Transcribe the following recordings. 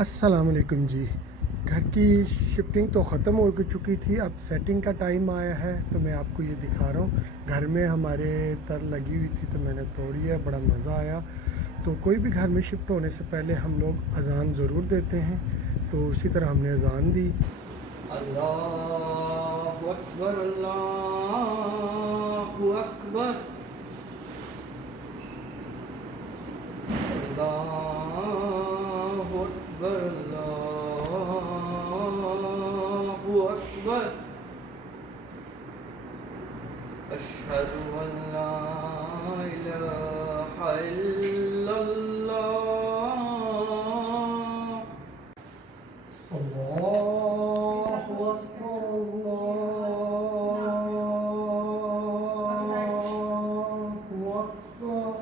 अस्सलाम वालेकुम जी। घर की शिफ्टिंग तो ख़त्म हो चुकी थी, अब सेटिंग का टाइम आया है तो मैं आपको ये दिखा रहा हूँ। घर में हमारे तर लगी हुई थी तो मैंने तोड़ी है, बड़ा मज़ा आया। तो कोई भी घर में शिफ्ट होने से पहले हम लोग अज़ान ज़रूर देते हैं, तो उसी तरह हमने अज़ान दी। अल्लाहु अकबर अल्लाहु अकबर अल्लाहु अकबर अल्लाहु अकबर अशहदु अल्ला इलाहा इल्लल्लाह। अल्लाहु अकबर, अल्लाहु अकबर,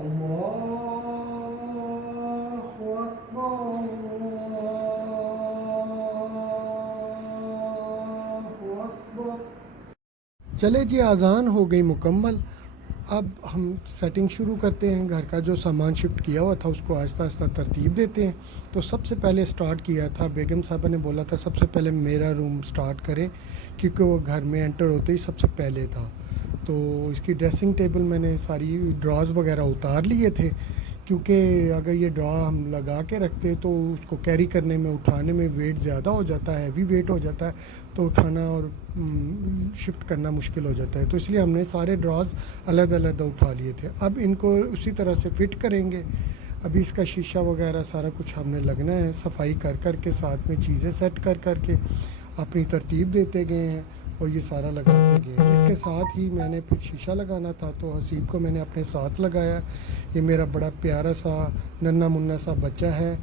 अल्लाहु अकबर, अल्लाहु अकबर। चले जी, अज़ान हो गई मुकम्मल। अब हम सेटिंग शुरू करते हैं। घर का जो सामान शिफ्ट किया हुआ था उसको आहिस्ता आहिस्ता तरतीब देते हैं। तो सबसे पहले स्टार्ट किया था, बेगम साहबा ने बोला था सबसे पहले मेरा रूम स्टार्ट करें, क्योंकि वो घर में एंटर होते ही सबसे पहले था। तो इसकी ड्रेसिंग टेबल मैंने सारी ड्रॉज वगैरह उतार लिए थे, क्योंकि अगर ये ड्रॉ हम लगा के रखते तो उसको कैरी करने में, उठाने में वेट ज़्यादा हो जाता है, हैवी वेट हो जाता है, तो उठाना और शिफ्ट करना मुश्किल हो जाता है। तो इसलिए हमने सारे ड्रॉज अलग अलग उठा लिए थे। अब इनको उसी तरह से फिट करेंगे। अभी इसका शीशा वगैरह सारा कुछ हमने लगना है, सफाई कर कर के, साथ में चीज़ें सेट कर कर के अपनी तरतीब देते गए हैं और ये सारा लगाते गए। इसके साथ ही मैंने फिर शीशा लगाना था, तो हसीब को मैंने अपने साथ लगाया। ये मेरा बड़ा प्यारा सा नन्ना मुन्ना सा बच्चा है,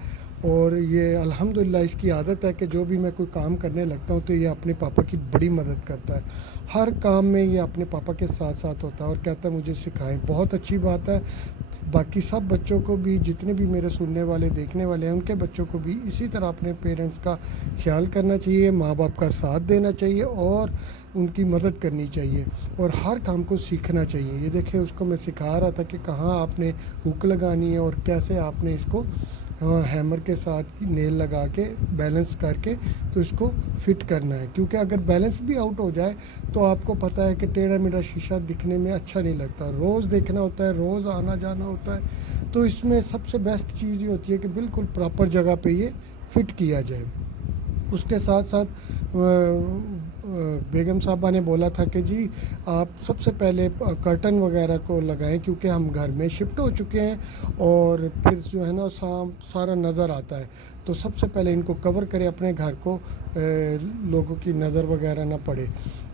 और ये अल्हम्दुलिल्लाह इसकी आदत है कि जो भी मैं कोई काम करने लगता हूँ तो ये अपने पापा की बड़ी मदद करता है। हर काम में ये अपने पापा के साथ साथ होता है और कहता है मुझे सिखाएं। बहुत अच्छी बात है। बाकी सब बच्चों को भी, जितने भी मेरे सुनने वाले देखने वाले हैं, उनके बच्चों को भी इसी तरह अपने पेरेंट्स का ख्याल करना चाहिए, माँ बाप का साथ देना चाहिए और उनकी मदद करनी चाहिए, और हर काम को सीखना चाहिए। ये देखिए, उसको मैं सिखा रहा था कि कहाँ आपने हुक लगानी है और कैसे आपने इसको हैमर के साथ नेल लगा के बैलेंस करके तो इसको फिट करना है। क्योंकि अगर बैलेंस भी आउट हो जाए तो आपको पता है कि टेढ़ा मेढ़ा शीशा दिखने में अच्छा नहीं लगता। रोज़ देखना होता है, रोज़ आना जाना होता है। तो इसमें सबसे बेस्ट चीज़ ये होती है कि बिल्कुल प्रॉपर जगह पे ये फिट किया जाए। उसके साथ साथ बेगम साहबा ने बोला था कि जी आप सबसे पहले कर्टन वगैरह को लगाएं, क्योंकि हम घर में शिफ्ट हो चुके हैं और फिर जो है ना सारा नज़र आता है। तो सबसे पहले इनको कवर करें, अपने घर को लोगों की नज़र वगैरह ना पड़े।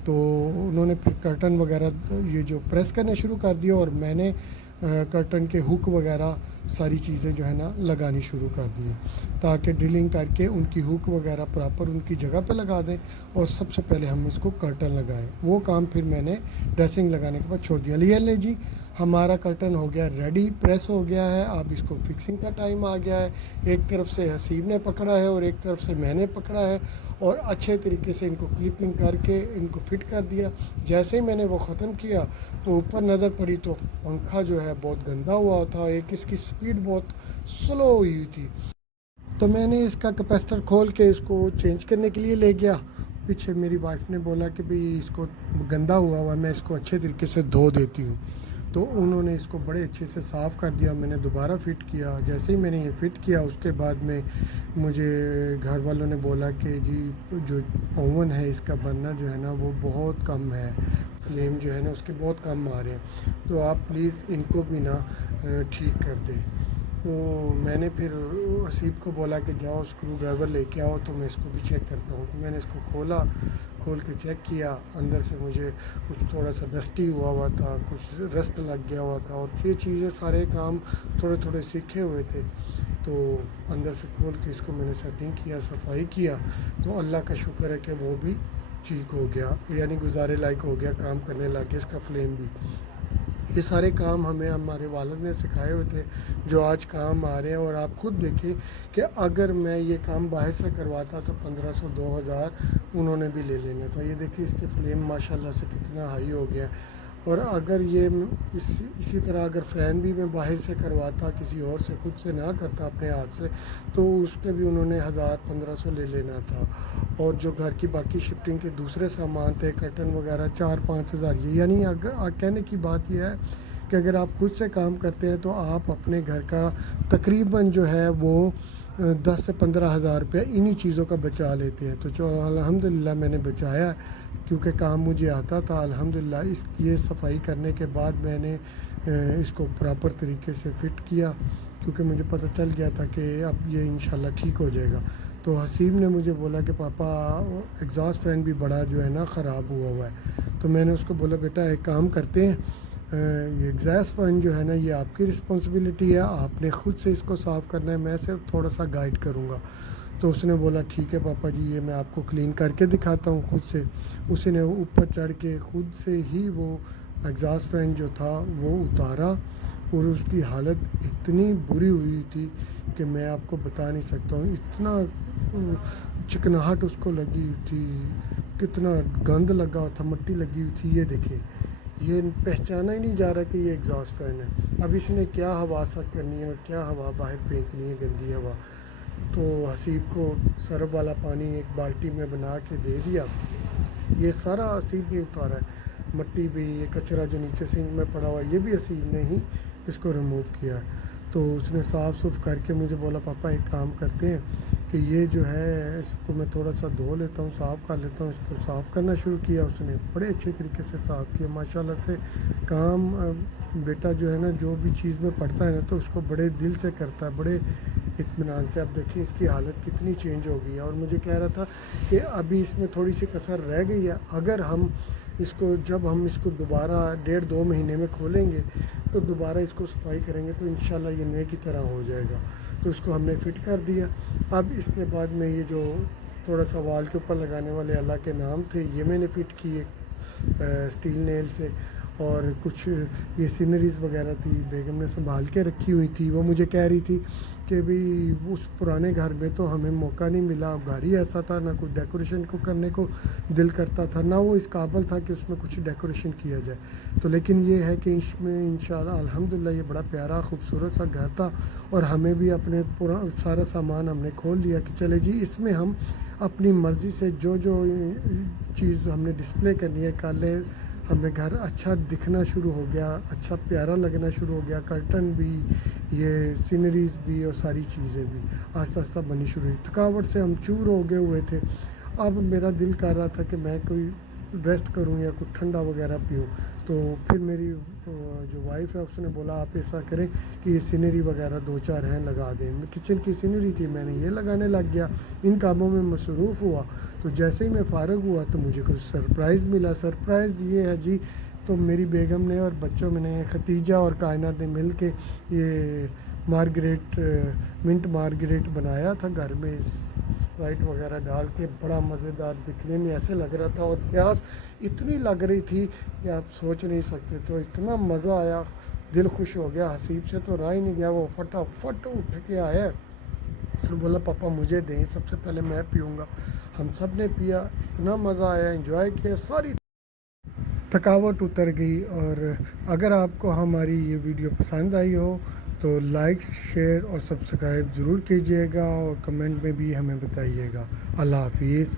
तो उन्होंने फिर कर्टन वगैरह ये जो प्रेस करने शुरू कर दिया, और मैंने कर्टन के हुक वगैरह सारी चीज़ें जो है ना लगानी शुरू कर दी हैं, ताकि ड्रिलिंग करके उनकी हुक वगैरह प्रॉपर उनकी जगह पे लगा दें और सबसे पहले हम इसको कर्टन लगाएं। वो काम फिर मैंने ड्रेसिंग लगाने के बाद छोड़ दिया। ले जी, हमारा कर्टन हो गया रेडी, प्रेस हो गया है। अब इसको फिक्सिंग का टाइम आ गया है। एक तरफ से हसीब ने पकड़ा है और एक तरफ से मैंने पकड़ा है, और अच्छे तरीके से इनको क्लिपिंग करके इनको फिट कर दिया। जैसे ही मैंने वो ख़त्म किया तो ऊपर नज़र पड़ी तो पंखा जो है बहुत गंदा हुआ था, एक इसकी स्पीड बहुत स्लो हुई थी। तो मैंने इसका कैपेसिटर खोल के इसको चेंज करने के लिए ले गया। पीछे मेरी वाइफ ने बोला कि भाई इसको गंदा हुआ हुआ, मैं इसको अच्छे तरीके से धो देती हूँ। तो उन्होंने इसको बड़े अच्छे से साफ़ कर दिया। मैंने दोबारा फ़िट किया। जैसे ही मैंने ये फ़िट किया उसके बाद में मुझे घर वालों ने बोला कि जी जो ओवन है इसका बर्नर जो है ना वो बहुत कम है, फ्लेम जो है ना उसके बहुत कम आ रहे हैं, तो आप प्लीज़ इनको भी ना ठीक कर दें। तो मैंने फिर हसीब को बोला कि जाओ स्क्रू ड्राइवर लेके आओ तो मैं इसको भी चेक करता हूँ। तो मैंने इसको खोल के चेक किया। अंदर से मुझे कुछ थोड़ा सा डस्टी हुआ था, कुछ रस्ट लग गया हुआ था, और ये चीज़ें सारे काम थोड़े थोड़े सीखे हुए थे। तो अंदर से खोल के इसको मैंने सेटिंग किया, सफाई किया, तो अल्लाह का शुक्र है कि वो भी ठीक हो गया, यानी गुजारे लायक हो गया, काम करने लग गया इसका फ्लेम भी। ये सारे काम हमें हमारे वालिद ने सिखाए हुए थे, जो आज काम आ रहे हैं। और आप खुद देखिए कि अगर मैं ये काम बाहर से करवाता तो 1500-2000 उन्होंने भी ले लेना था। ये देखिए इसके फ्लेम माशाल्लाह से कितना हाई हो गया। اور اگر یہ اسی طرح اگر فین بھی میں باہر سے کرواتا کسی اور سے خود سے نہ کرتا اپنے ہاتھ سے تو اس کے بھی انہوں نے 1000-1500 لے لینا تھا. اور جو گھر کی باقی شفٹنگ کے دوسرے سامان تھے کرٹن وغیرہ 4-5 ہزار یعنی کہنے کی بات یہ ہے کہ اگر آپ خود سے کام کرتے ہیں تو آپ اپنے گھر کا تقریباً جو ہے وہ 10 سے 15 ہزار روپیہ انہی چیزوں کا بچا لیتے ہیں. تو جو الحمدللہ میں نے بچایا کیونکہ کام مجھے آتا تھا. الحمدللہ یہ صفائی کرنے کے بعد میں نے اس کو پراپر طریقے سے فٹ کیا کیونکہ مجھے پتہ چل گیا تھا کہ اب یہ انشاءاللہ ٹھیک ہو جائے گا. تو حسیب نے مجھے بولا کہ پاپا ایگزاسٹ فین بھی بڑا جو ہے نا خراب ہوا ہے. تو میں نے اس کو بولا بیٹا ایک کام کرتے ہیں یہ ایگزاسٹ فین جو ہے نا یہ آپ کی رسپانسبلٹی ہے, آپ نے خود سے اس کو صاف کرنا ہے, میں صرف تھوڑا سا گائیڈ کروں گا. تو اس نے بولا ٹھیک ہے پاپا جی یہ میں آپ کو کلین کر کے دکھاتا ہوں خود سے. اس نے اوپر چڑھ کے خود سے ہی وہ ایگزاسٹ فین جو تھا وہ اتارا اور اس کی حالت اتنی بری ہوئی تھی کہ میں آپ کو بتا نہیں سکتا ہوں. اتنا چکناہٹ اس کو لگی ہوئی تھی, کتنا گند لگا ہوا تھا, مٹی لگی ہوئی تھی. یہ دیکھیں یہ پہچانا ہی نہیں جا رہا کہ یہ ایگزاسٹ فین ہے. اب اس نے کیا ہوا سک کرنی ہے اور کیا ہوا باہر پھینکنی ہے گندی ہوا. تو حسیب کو سرف والا پانی ایک بالٹی میں بنا کے دے دیا. یہ سارا حسیب نے اتارا ہے, مٹی بھی, یہ کچرا جو نیچے سنک میں پڑا ہوا یہ بھی حسیب نے ہی اس کو ریموو کیا ہے. تو اس نے صاف صف کر کے مجھے بولا پاپا ایک کام کرتے ہیں کہ یہ جو ہے اس کو میں تھوڑا سا دھو لیتا ہوں, صاف کر لیتا ہوں. اس کو صاف کرنا شروع کیا اس نے, بڑے اچھے طریقے سے صاف کیا ماشاءاللہ سے. کام بیٹا جو ہے نا جو بھی چیز میں پڑھتا ہے نا تو اس کو بڑے دل سے کرتا ہے, بڑے اطمینان سے. اب دیکھیں اس کی حالت کتنی چینج ہو گئی ہے. اور مجھے کہہ رہا تھا کہ ابھی اس میں تھوڑی سی کسر رہ گئی ہے, اگر ہم اس کو جب ہم اس کو دوبارہ 1.5-2 مہینے میں کھولیں گے تو دوبارہ اس کو صفائی کریں گے تو انشاءاللہ یہ نئے کی طرح ہو جائے گا. تو اس کو ہم نے فٹ کر دیا. اب اس کے بعد میں یہ جو تھوڑا سا وال کے اوپر لگانے والے اللہ کے نام تھے یہ میں نے فٹ کیے اسٹیل نیل سے. اور کچھ یہ سینریز وغیرہ تھی بیگم نے سنبھال کے رکھی ہوئی تھی. وہ مجھے کہہ رہی تھی کہ بھی اس پرانے گھر میں تو ہمیں موقع نہیں ملا, گھر ہی ایسا تھا, نہ کچھ ڈیکوریشن کو کرنے کو دل کرتا تھا, نہ وہ اس قابل تھا کہ اس میں کچھ ڈیکوریشن کیا جائے. تو لیکن یہ ہے کہ اس میں انشاءاللہ الحمدللہ یہ بڑا پیارا خوبصورت سا گھر تھا. اور ہمیں بھی اپنے پورا سارا سامان ہم نے کھول لیا کہ چلے جی اس میں ہم اپنی مرضی سے جو چیز ہم نے ڈسپلے کرنی ہے کر لیں. ہمیں گھر اچھا دکھنا شروع ہو گیا, اچھا پیارا لگنا شروع ہو گیا. کرٹن بھی, یہ سینریز بھی اور ساری چیزیں بھی آہستہ آہستہ بنی شروع ہوئی. تھکاوٹ سے ہم چور ہو گئے ہوئے تھے. اب میرا دل کر رہا تھا کہ میں کوئی ریسٹ کروں یا کچھ ٹھنڈا وغیرہ پیوں. تو پھر میری جو وائف ہے اس نے بولا آپ ایسا کریں کہ یہ سینری وغیرہ 2-4 ہیں لگا دیں. کچن کی سینری تھی میں نے یہ لگانے لگ گیا, ان کاموں میں مصروف ہوا. تو جیسے ہی میں فارغ ہوا تو مجھے کچھ سرپرائز ملا. سرپرائز یہ ہے جی, تو میری بیگم نے اور بچوں میں نے ختیجہ اور کائنات نے مل کے یہ مارگریٹ منٹ مارگریٹ بنایا تھا گھر میں, اسپرائٹ وغیرہ ڈال کے. بڑا مزیدار دکھنے میں ایسے لگ رہا تھا اور پیاس اتنی لگ رہی تھی کہ آپ سوچ نہیں سکتے. تو اتنا مزہ آیا, دل خوش ہو گیا. حسیب سے تو رہا ہی نہیں گیا, وہ فٹافٹ اٹھ کے آیا. اس نے بولا پاپا مجھے دیں, سب سے پہلے میں پیوں گا. ہم سب نے پیا, اتنا مزہ آیا, انجوائے کیا, ساری تھکاوٹ اتر گئی. اور اگر آپ کو ہماری یہ ویڈیو پسند آئی ہو تو لائک, شیئر اور سبسکرائب ضرور کیجیے گا, اور کمنٹ میں بھی ہمیں بتائیے گا. اللہ حافظ.